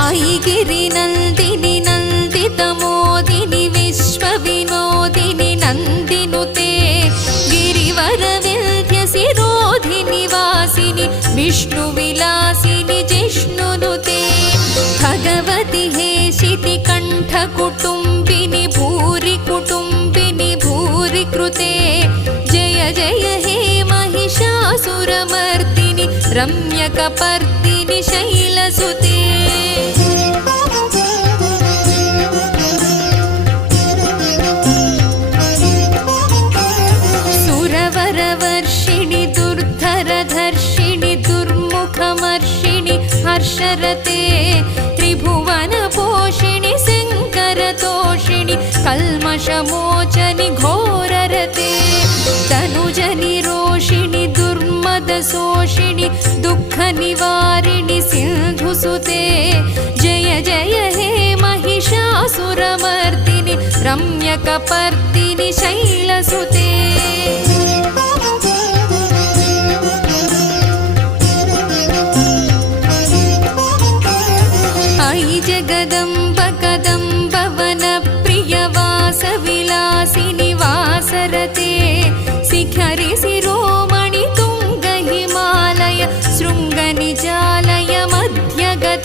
ऐगिरिनन्दिनि नन्दितमोदिनि विश्वविनोदिनि नन्दिनुते गिरिवरविन्ध्यसिरोधिनि वासिनि विष्णुविलासिनि जिष्णुनुते भगवति हेशिति कण्ठकुटुम्बिनि भूरि कुटुम्बिनि भूरि कृते जय जय हे महिषासुरमर्दिनि रम्यकपर्दिनि शैलसुते सुरवरवर्षिणि दुर्धरधर्षिणि दुर्मुखमर्षिणि हर्षरते त्रिभुवनपोषिणि शङ्करतोषिणि कल्मषमोचनि घोररते तनुजनि रोषिणि दुर्मदशोषिणि दुःखनिवारिणि सिन्धुसुते जय जय हे महिषासुरमर्दिनि रम्यकपर्दिनि शैलसुते ऐ जगदम्ब कदम्ब वनप्रियवासविलासिनि वासरते